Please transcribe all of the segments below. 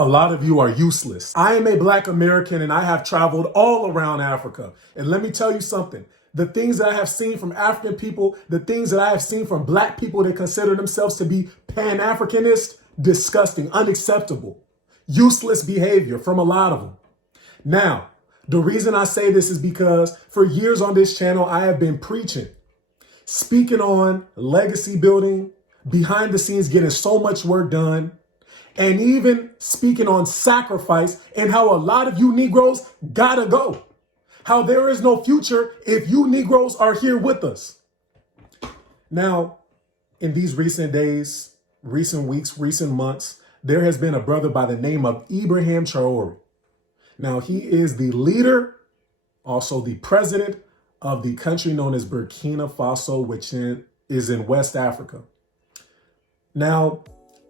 A lot of you are useless. I am a Black American and I have traveled all around Africa. And let me tell you something. The things that I have seen from African people, the things that I have seen from Black people that consider themselves to be Pan-Africanist, disgusting, unacceptable, useless behavior from a lot of them. Now, the reason I say this is because for years on this channel, I have been preaching, speaking on legacy building, behind the scenes, getting so much work done, and even speaking on sacrifice and how a lot of you Negroes gotta go. How there is no future if you Negroes are here with us. Now, in these recent days, recent weeks, recent months, there has been a brother by the name of Ibrahim Traore. Now, he is the leader, also the president of the country known as Burkina Faso, which is in West Africa. Now,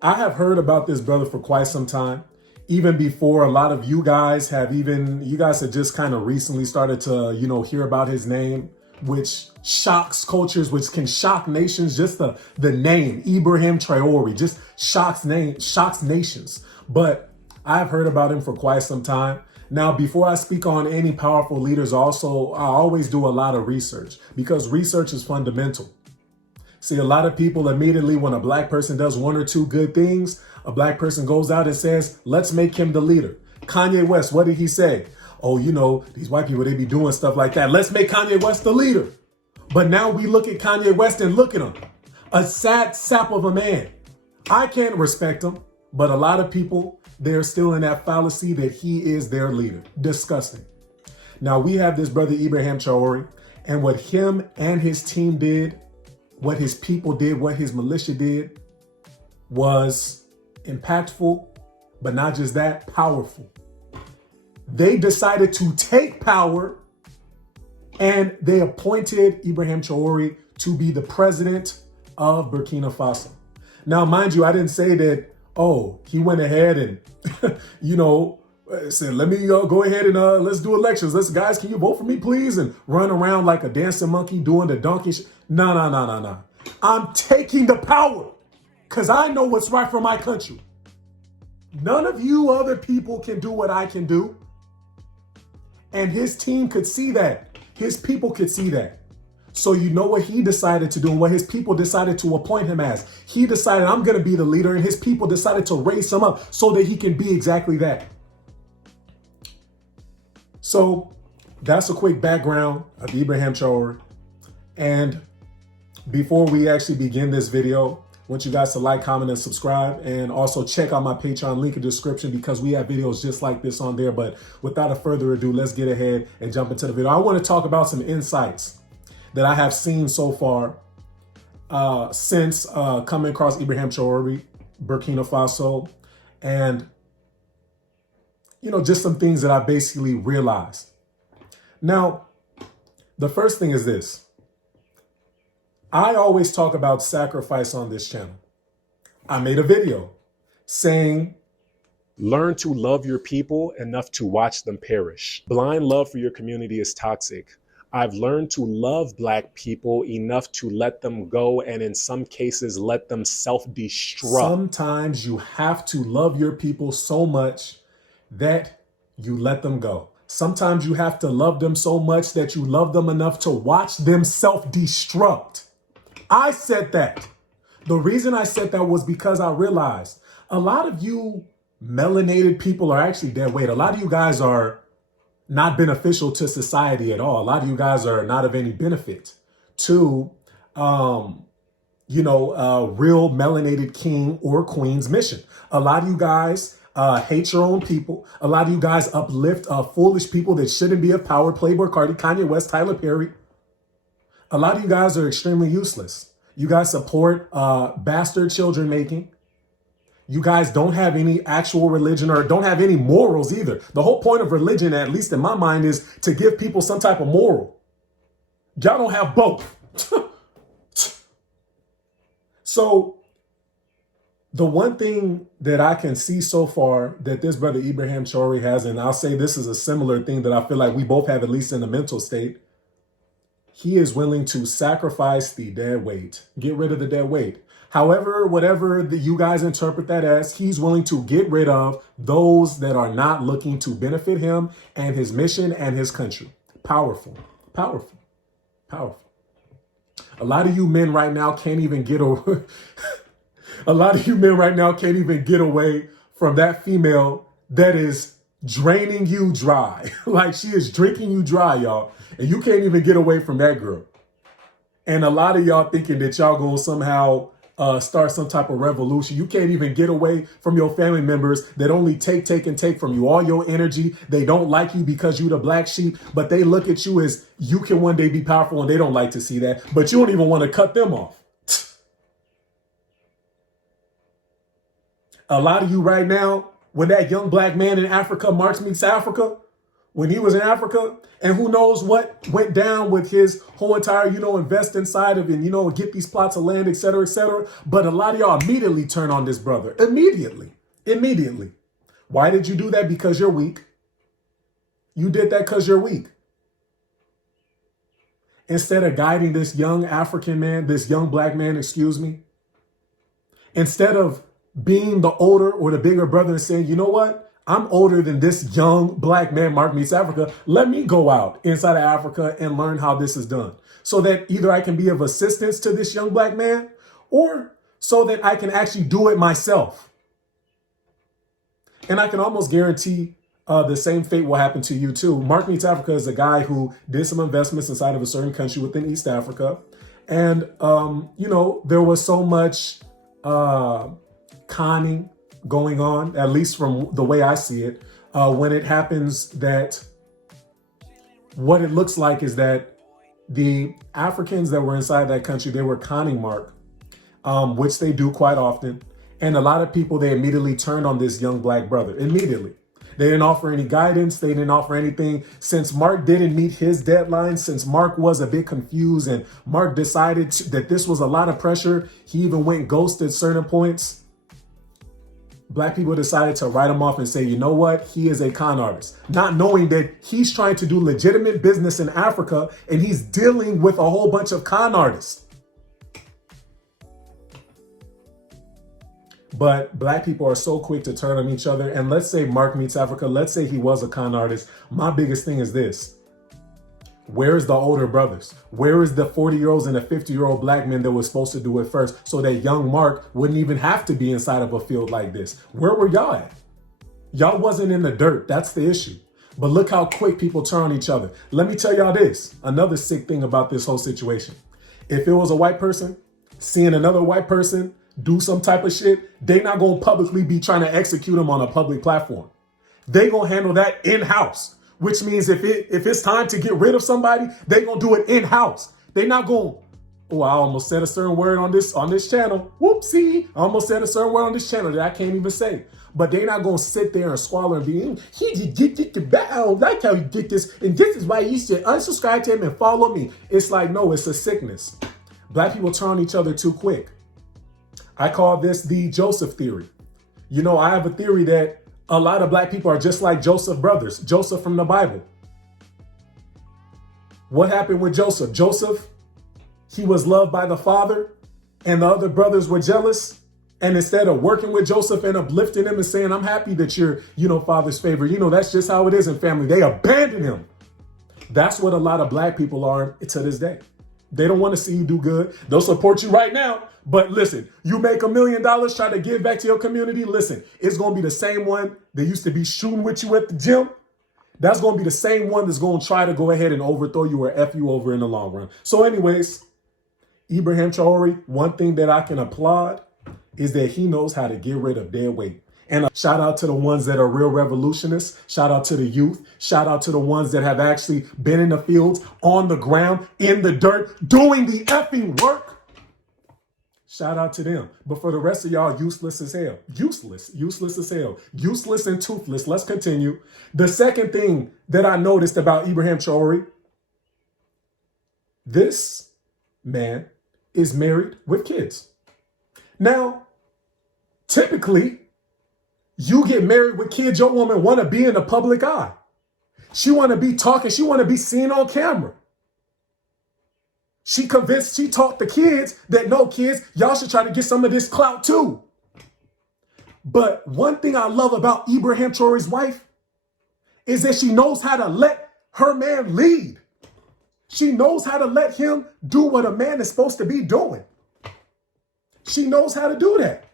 I have heard about this brother for quite some time, even before a lot of you guys have just kind of recently started to, hear about his name, which shocks cultures, which can shock nations. Just the name Ibrahim Traore just shocks nations. But I've heard about him for quite some time. Now, before I speak on any powerful leaders, I always do a lot of research because research is fundamental. See, a lot of people immediately, when a Black person does one or two good things, a Black person goes out and says, let's make him the leader. Kanye West, what did he say? Oh, these white people, they be doing stuff like that. Let's make Kanye West the leader. But now we look at Kanye West and look at him. A sad sap of a man. I can't respect him, but a lot of people, they're still in that fallacy that he is their leader. Disgusting. Now we have this brother Ibrahim Traore, and what him and his team did, what his people did, what his militia did was impactful, but not just that, powerful. They decided to take power and they appointed Ibrahim Traore to be the president of Burkina Faso. Now, mind you, I didn't say that, he went ahead and, said, let me go ahead and let's do elections. Guys, can you vote for me, please? And run around like a dancing monkey doing the donkey. No. I'm taking the power because I know what's right for my country. None of you other people can do what I can do. And his team could see that. His people could see that. So you know what he decided to do and what his people decided to appoint him as. He decided, I'm going to be the leader, and his people decided to raise him up so that he can be exactly that. So that's a quick background of Ibrahim Traore. And before we actually begin this video, I want you guys to like, comment, and subscribe, and also check out my Patreon link in the description because we have videos just like this on there. But without a further ado, let's get ahead and jump into the video. I want to talk about some insights that I have seen so far since coming across Ibrahim Traore, Burkina Faso, and just some things that I basically realized. Now, the first thing is this. I always talk about sacrifice on this channel. I made a video saying, learn to love your people enough to watch them perish. Blind love for your community is toxic. I've learned to love Black people enough to let them go, and in some cases, let them self-destruct. Sometimes you have to love your people so much that you let them go. Sometimes you have to love them so much that you love them enough to watch them self-destruct. I said that. The reason I said that was because I realized a lot of you melanated people are actually dead weight. A lot of you guys are not beneficial to society at all. A lot of you guys are not of any benefit to, real melanated king or queen's mission. A lot of you guys hate your own people. A lot of you guys uplift foolish people that shouldn't be of power. Playboy Cardi, Kanye West, Tyler Perry. A lot of you guys are extremely useless. You guys support bastard children making. You guys don't have any actual religion or don't have any morals either. The whole point of religion, at least in my mind, is to give people some type of moral. Y'all don't have both. So the one thing that I can see so far that this brother Ibrahim Traore has, and I'll say this is a similar thing that I feel like we both have, at least in the mental state, he is willing to sacrifice the dead weight, get rid of the dead weight. However, whatever you guys interpret that as, he's willing to get rid of those that are not looking to benefit him and his mission and his country. Powerful, powerful, powerful. A lot of you men right now can't even get over. A lot of you men right now can't even get away from that female that is draining you dry. Like she is drinking you dry, y'all. And you can't even get away from that girl. And a lot of y'all thinking that y'all gonna somehow start some type of revolution. You can't even get away from your family members that only take from you all your energy. They don't like you because you the black sheep, but they look at you as you can one day be powerful, and they don't like to see that. But you don't even want to cut them off. A lot of you right now, when that young black man in Africa, Marx Meets Africa, when he was in Africa, and who knows what went down with his whole entire, invest inside of and, get these plots of land, et cetera, et cetera. But a lot of y'all immediately turn on this brother. Immediately. Why did you do that? Because you're weak. You did that because you're weak. Instead of guiding this young African man, this young black man, instead of being the older or the bigger brother and saying, you know what? I'm older than this young black man, Mark Meets Africa. Let me go out inside of Africa and learn how this is done so that either I can be of assistance to this young black man or so that I can actually do it myself. And I can almost guarantee the same fate will happen to you too. Mark Meets Africa is a guy who did some investments inside of a certain country within East Africa. And, there was so much conning going on, at least from the way I see it, when it happens that what it looks like is that the Africans that were inside that country, they were conning Mark, which they do quite often. And a lot of people, they immediately turned on this young black brother. Immediately. They didn't offer any guidance. They didn't offer anything. Since Mark didn't meet his deadline, since Mark was a bit confused and Mark decided that this was a lot of pressure, he even went ghost at certain points. Black people decided to write him off and say, you know what? He is a con artist, not knowing that he's trying to do legitimate business in Africa and he's dealing with a whole bunch of con artists. But black people are so quick to turn on each other. And let's say Mark Meets Africa. Let's say he was a con artist. My biggest thing is this. Where is the older brothers? Where is the 40-year-olds and the 50-year-old black men that was supposed to do it first so that young Mark wouldn't even have to be inside of a field like this? Where were y'all at? Y'all wasn't in the dirt. That's the issue. But look how quick people turn on each other. Let me tell y'all this. Another sick thing about this whole situation. If it was a white person seeing another white person do some type of shit, they not going to publicly be trying to execute them on a public platform. They going to handle that in-house. Which means if it's time to get rid of somebody, they gonna do it in-house. They not going, oh, I almost said a certain word on this channel. Whoopsie. I almost said a certain word on this channel that I can't even say. But they not gonna sit there and squalor and be, he just get the battle. That's how you get this. And this is why you should unsubscribe to him and follow me. It's like, no, it's a sickness. Black people turn on each other too quick. I call this the Joseph theory. I have a theory that a lot of black people are just like Joseph brothers, Joseph from the Bible. What happened with Joseph? Joseph, he was loved by the father and the other brothers were jealous. And instead of working with Joseph and uplifting him and saying, I'm happy that you're, father's favorite. That's just how it is in family. They abandon him. That's what a lot of black people are to this day. They don't want to see you do good. They'll support you right now. But listen, you make $1 million, try to give back to your community. Listen, it's going to be the same one that used to be shooting with you at the gym. That's going to be the same one that's going to try to go ahead and overthrow you or F you over in the long run. So anyways, Ibrahim Traore, one thing that I can applaud is that he knows how to get rid of dead weight. And shout out to the ones that are real revolutionists. Shout out to the youth. Shout out to the ones that have actually been in the fields, on the ground, in the dirt, doing the effing work. Shout out to them. But for the rest of y'all, useless as hell. Useless as hell. Useless and toothless. Let's continue. The second thing that I noticed about Ibrahim Traore, this man is married with kids. Now, typically, you get married with kids, your woman want to be in the public eye. She want to be talking. She want to be seen on camera. She taught the kids that no, kids, y'all should try to get some of this clout too. But one thing I love about Ibrahim Traore's wife is that she knows how to let her man lead. She knows how to let him do what a man is supposed to be doing. She knows how to do that.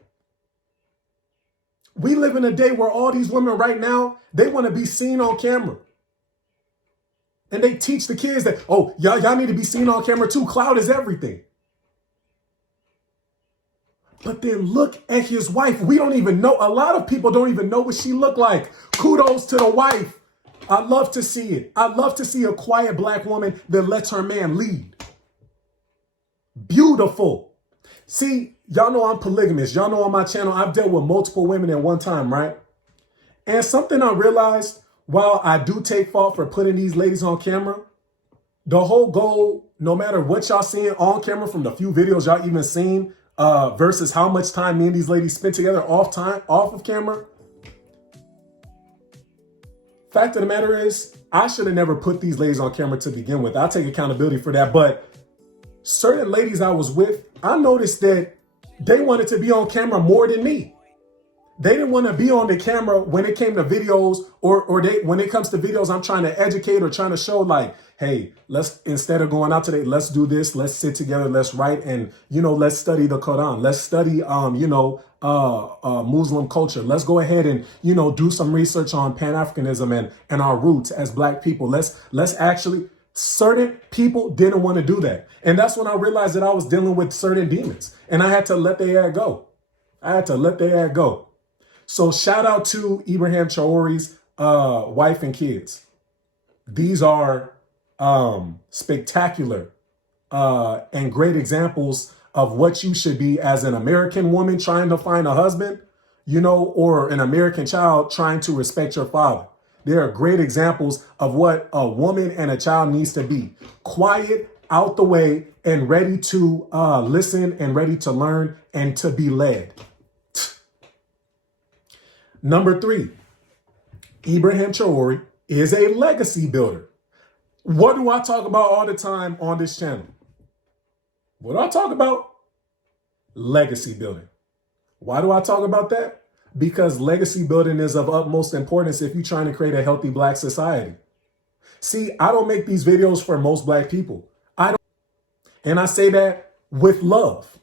We live in a day where all these women right now, they want to be seen on camera. And they teach the kids that, oh, y'all need to be seen on camera too. Clout is everything. But then look at his wife. We don't even know. A lot of people don't even know what she looked like. Kudos to the wife. I love to see it. I love to see a quiet black woman that lets her man lead. Beautiful. See, y'all know I'm polygamous. Y'all know on my channel, I've dealt with multiple women at one time, right? And something I realized, while I do take fault for putting these ladies on camera, the whole goal, no matter what y'all seeing on camera from the few videos y'all even seen, versus how much time me and these ladies spent together off of camera. Fact of the matter is, I should have never put these ladies on camera to begin with. I'll take accountability for that. But certain ladies I was with, I noticed that they wanted to be on camera more than me. They didn't want to be on the camera when it came to videos when it comes to videos, I'm trying to educate or trying to show like, hey, instead of going out today, let's do this. Let's sit together. Let's write. And, let's study the Quran. Let's study, Muslim culture. Let's go ahead and, do some research on Pan-Africanism and our roots as black people. Let's actually, certain people didn't want to do that. And that's when I realized that I was dealing with certain demons and I had to let their ad go. So shout out to Ibrahim Traore's wife and kids. These are spectacular and great examples of what you should be as an American woman trying to find a husband, or an American child trying to respect your father. They are great examples of what a woman and a child needs to be. Quiet, out the way, and ready to listen and ready to learn and to be led. Number 3, Ibrahim Traore is a legacy builder. What do I talk about all the time on this channel? What do I talk about? Legacy building. Why do I talk about that? Because legacy building is of utmost importance if you're trying to create a healthy black society. See, I don't make these videos for most black people. And I say that with love.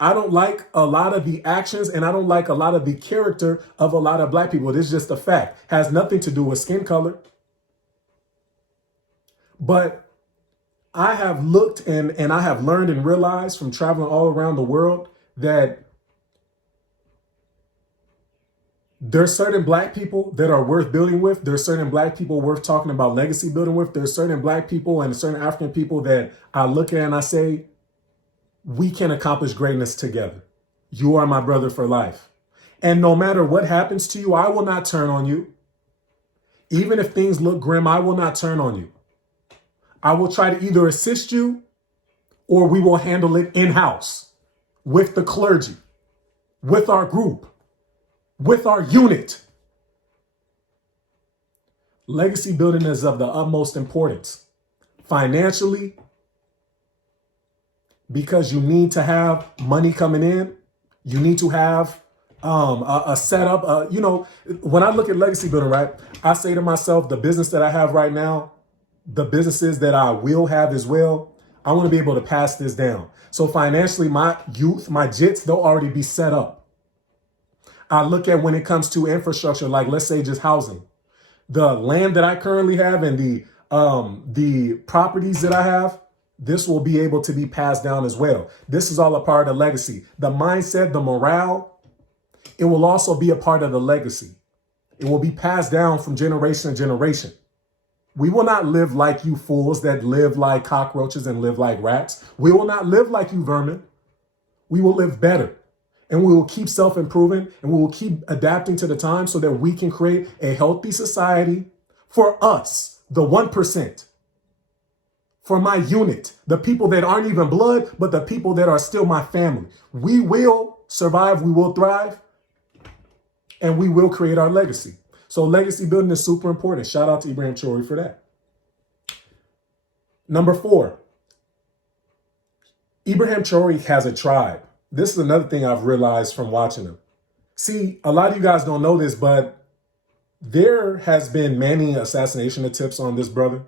I don't like a lot of the actions and I don't like a lot of the character of a lot of black people. This is just a fact. Has nothing to do with skin color. But I have looked and I have learned and realized from traveling all around the world that there's certain black people that are worth building with. There's certain black people worth talking about legacy building with. There's certain black people and certain African people that I look at and I say, we can accomplish greatness together. You are my brother for life. And no matter what happens to you, I will not turn on you. Even if things look grim, I will not turn on you. I will try to either assist you or we will handle it in-house with the clergy, with our group, with our unit. Legacy building is of the utmost importance financially, because you need to have money coming in. You need to have a setup. When I look at legacy building, right, I say to myself, the business that I have right now, the businesses that I will have as well, I want to be able to pass this down. So financially, my youth, my jits, they'll already be set up. I look at when it comes to infrastructure, like let's say just housing, the land that I currently have and the properties that I have, this will be able to be passed down as well. This is all a part of the legacy. The mindset, the morale, it will also be a part of the legacy. It will be passed down from generation to generation. We will not live like you fools that live like cockroaches and live like rats. We will not live like you vermin. We will live better. And we will keep self-improving and we will keep adapting to the time so that we can create a healthy society for us, the 1%. For my unit, the people that aren't even blood, but the people that are still my family. We will survive, we will thrive, and we will create our legacy. So legacy building is super important. Shout out to Ibrahim Traore for that. Number 4, Ibrahim Traore has a tribe. This is another thing I've realized from watching him. See, a lot of you guys don't know this, but there has been many assassination attempts on this brother.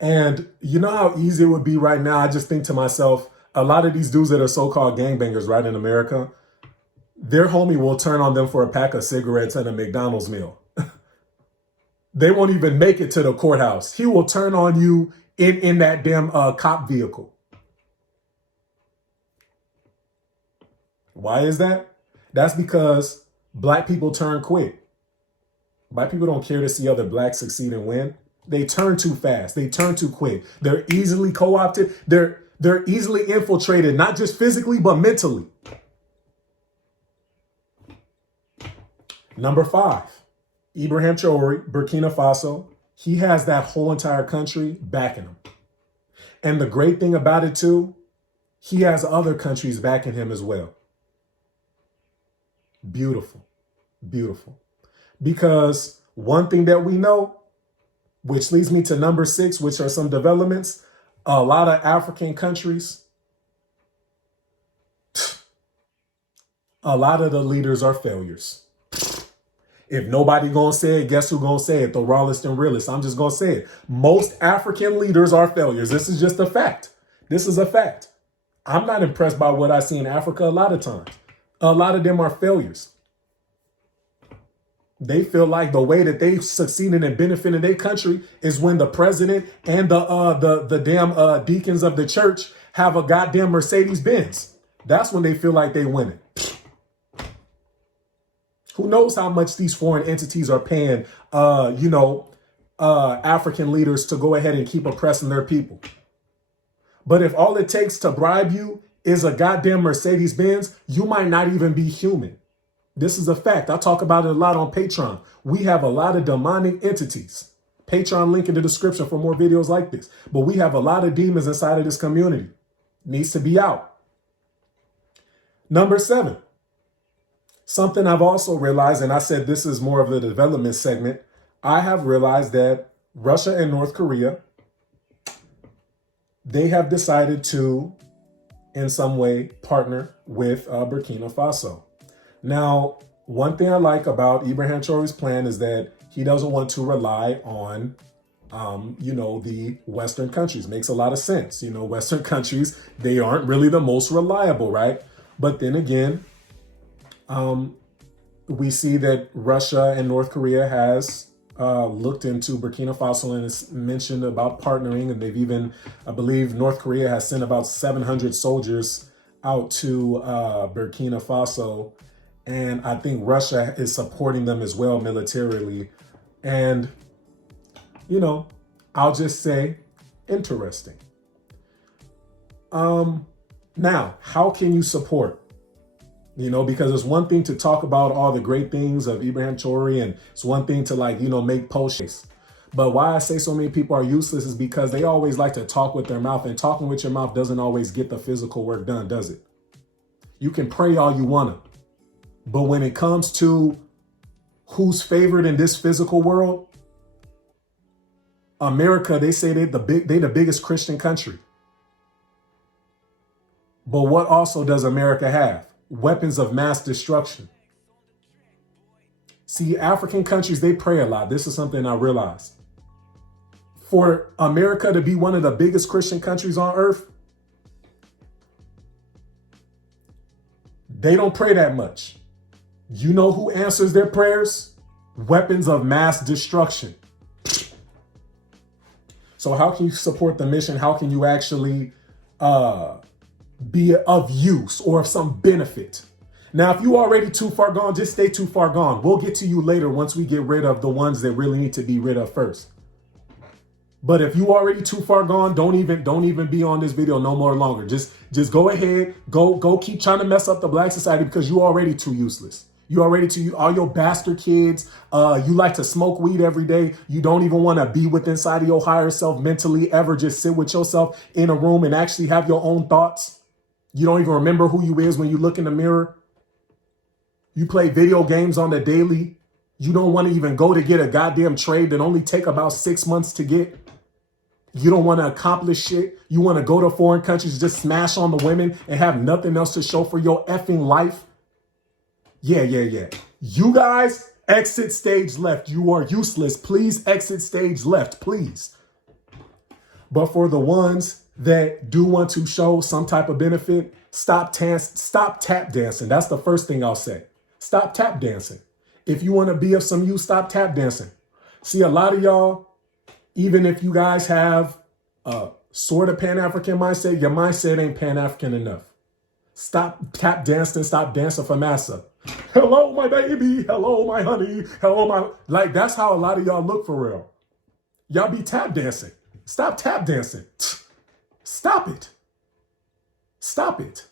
And you know how easy it would be right now? I just think to myself, a lot of these dudes that are so-called gangbangers right in America, their homie will turn on them for a pack of cigarettes and a McDonald's meal. They won't even make it to the courthouse. He will turn on you in that damn cop vehicle. Why is that? That's because black people turn quick. Black people don't care to see other blacks succeed and win. They turn too fast. They turn too quick. They're easily co-opted. They're easily infiltrated, not just physically, but mentally. Number 5, Ibrahim Traore, Burkina Faso. He has that whole entire country backing him. And the great thing about it too, he has other countries backing him as well. Beautiful, beautiful. Because one thing that we know, which leads me to number 6, which are some developments, a lot of African countries, a lot of the leaders are failures. If nobody gonna say it, guess who gonna say it? The rawest and realest. I'm just gonna say it. Most African leaders are failures. This is just a fact. This is a fact. I'm not impressed by what I see in Africa a lot of times. A lot of them are failures. They feel like the way that they succeeded and benefited their country is when the president and the damn deacons of the church have a goddamn Mercedes Benz. That's when they feel like they winning. Who knows how much these foreign entities are paying, African leaders to go ahead and keep oppressing their people. But if all it takes to bribe you is a goddamn Mercedes Benz, you might not even be human. This is a fact. I talk about it a lot on Patreon. We have a lot of demonic entities. Patreon link in the description for more videos like this. But we have a lot of demons inside of this community. Needs to be out. Number 7. Something I've also realized, and I said this is more of the development segment, I have realized that Russia and North Korea, they have decided to, in some way, partner with Burkina Faso. Now, one thing I like about Ibrahim Traore's plan is that he doesn't want to rely on, the Western countries. Makes a lot of sense. Western countries, they aren't really the most reliable, right? But then again, we see that Russia and North Korea has looked into Burkina Faso and has mentioned about partnering. And they've even, I believe North Korea has sent about 700 soldiers out to Burkina Faso. And I think Russia is supporting them as well militarily. And, I'll just say interesting. Now, how can you support? Because it's one thing to talk about all the great things of Ibrahim Traore, and it's one thing to make posts. But why I say so many people are useless is because they always like to talk with their mouth, and talking with your mouth doesn't always get the physical work done, does it? You can pray all you want to, but when it comes to who's favored in this physical world, America, they say they the biggest Christian country. But what also does America have? Weapons of mass destruction. See, African countries, they pray a lot. This is something I realized. For America to be one of the biggest Christian countries on earth, they don't pray that much. You know who answers their prayers? Weapons of mass destruction. So how can you support the mission? How can you actually be of use or of some benefit? Now, if you already too far gone, just stay too far gone. We'll get to you later once we get rid of the ones that really need to be rid of first. But if you already too far gone, don't even be on this video no more longer. Just go ahead, go keep trying to mess up the Black society because you already too useless. You already all your bastard kids. You like to smoke weed every day. You don't even want to be with inside of your higher self mentally ever. Just sit with yourself in a room and actually have your own thoughts. You don't even remember who you is when you look in the mirror. You play video games on the daily. You don't want to even go to get a goddamn trade that only take about 6 months to get. You don't want to accomplish shit. You want to go to foreign countries, just smash on the women and have nothing else to show for your effing life. Yeah. You guys, exit stage left. You are useless. Please exit stage left, please. But for the ones that do want to show some type of benefit, stop tap dancing. That's the first thing I'll say. Stop tap dancing. If you want to be of some use, stop tap dancing. See, a lot of y'all, even if you guys have a sort of Pan-African mindset, your mindset ain't Pan-African enough. Stop tap dancing. Stop dancing for massa. Hello, my baby. Hello, my honey. Hello, my... Like, that's how a lot of y'all look for real. Y'all be tap dancing. Stop tap dancing. Stop it. Stop it.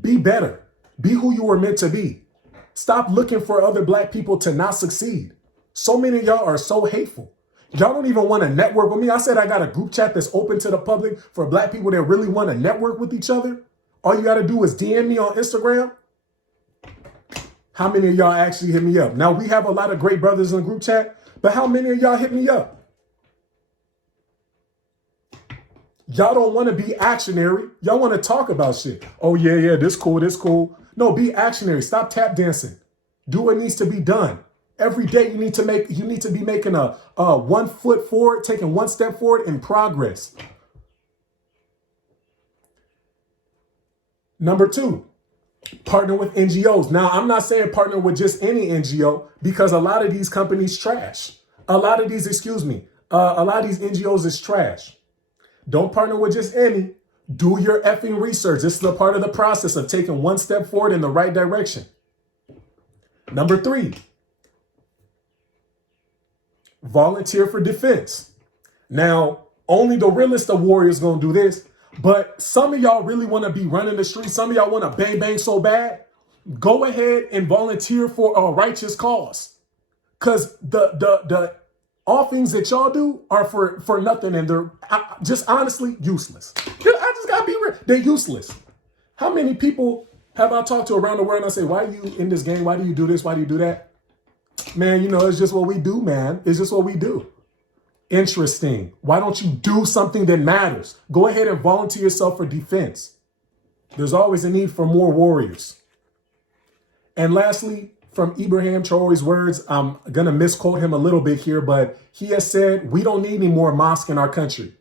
Be better. Be who you were meant to be. Stop looking for other black people to not succeed. So many of y'all are so hateful. Y'all don't even want to network with me. I said I got a group chat that's open to the public for black people that really want to network with each other. All you got to do is DM me on Instagram. How many of y'all actually hit me up? Now, we have a lot of great brothers in the group chat, but how many of y'all hit me up? Y'all don't want to be actionary. Y'all want to talk about shit. Oh, yeah, this cool. No, be actionary. Stop tap dancing. Do what needs to be done. Every day you need to be making a 1 foot forward, taking 1 step forward in progress. Number 2, partner with NGOs. Now, I'm not saying partner with just any NGO because a lot of these companies trash. A lot of these NGOs is trash. Don't partner with just any. Do your effing research. This is a part of the process of taking 1 step forward in the right direction. Number 3, volunteer for defense. Now, only the realest of warriors gonna do this, but some of y'all really want to be running the streets. Some of y'all want to bang so bad. Go ahead and volunteer for a righteous cause, because the all things that y'all do are for nothing, and they're just honestly useless. I just gotta be real. They're useless. How many people have I talked to around the world and I say, why are you in this game? Why do you do this? Why do you do that? Man, it's just what we do, man. It's just what we do. Interesting. Why don't you do something that matters? Go ahead and volunteer yourself for defense. There's always a need for more warriors. And lastly, from Ibrahim Traore's words, I'm going to misquote him a little bit here, but he has said, we don't need any more mosques in our country.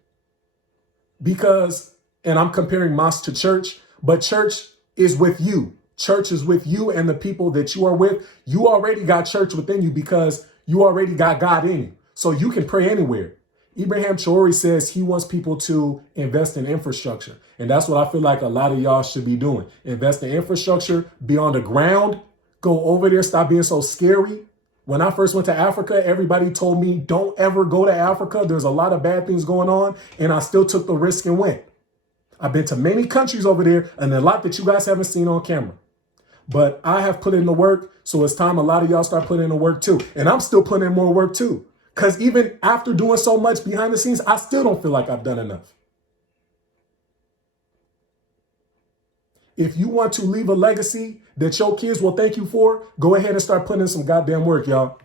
Because, and I'm comparing mosque to church, but church is with you. Church is with you and the people that you are with. You already got church within you because you already got God in you. So you can pray anywhere. Ibrahim Traore says he wants people to invest in infrastructure. And that's what I feel like a lot of y'all should be doing. Invest in infrastructure, be on the ground, go over there, stop being so scary. When I first went to Africa, everybody told me, don't ever go to Africa. There's a lot of bad things going on. And I still took the risk and went. I've been to many countries over there and a lot that you guys haven't seen on camera. But I have put in the work. So it's time a lot of y'all start putting in the work too. And I'm still putting in more work too. Because even after doing so much behind the scenes, I still don't feel like I've done enough. If you want to leave a legacy that your kids will thank you for, go ahead and start putting in some goddamn work, y'all.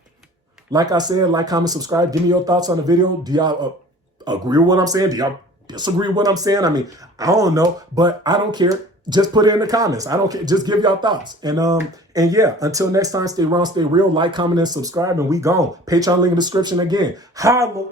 Like I said, like, comment, subscribe. Give me your thoughts on the video. Do y'all agree with what I'm saying? Do y'all disagree with what I'm saying? I mean, I don't know, but I don't care. Just put it in the comments. I don't care. Just give y'all thoughts. And yeah, until next time, stay round, stay real. Like, comment, and subscribe, and we gone. Patreon link in the description again. Holla.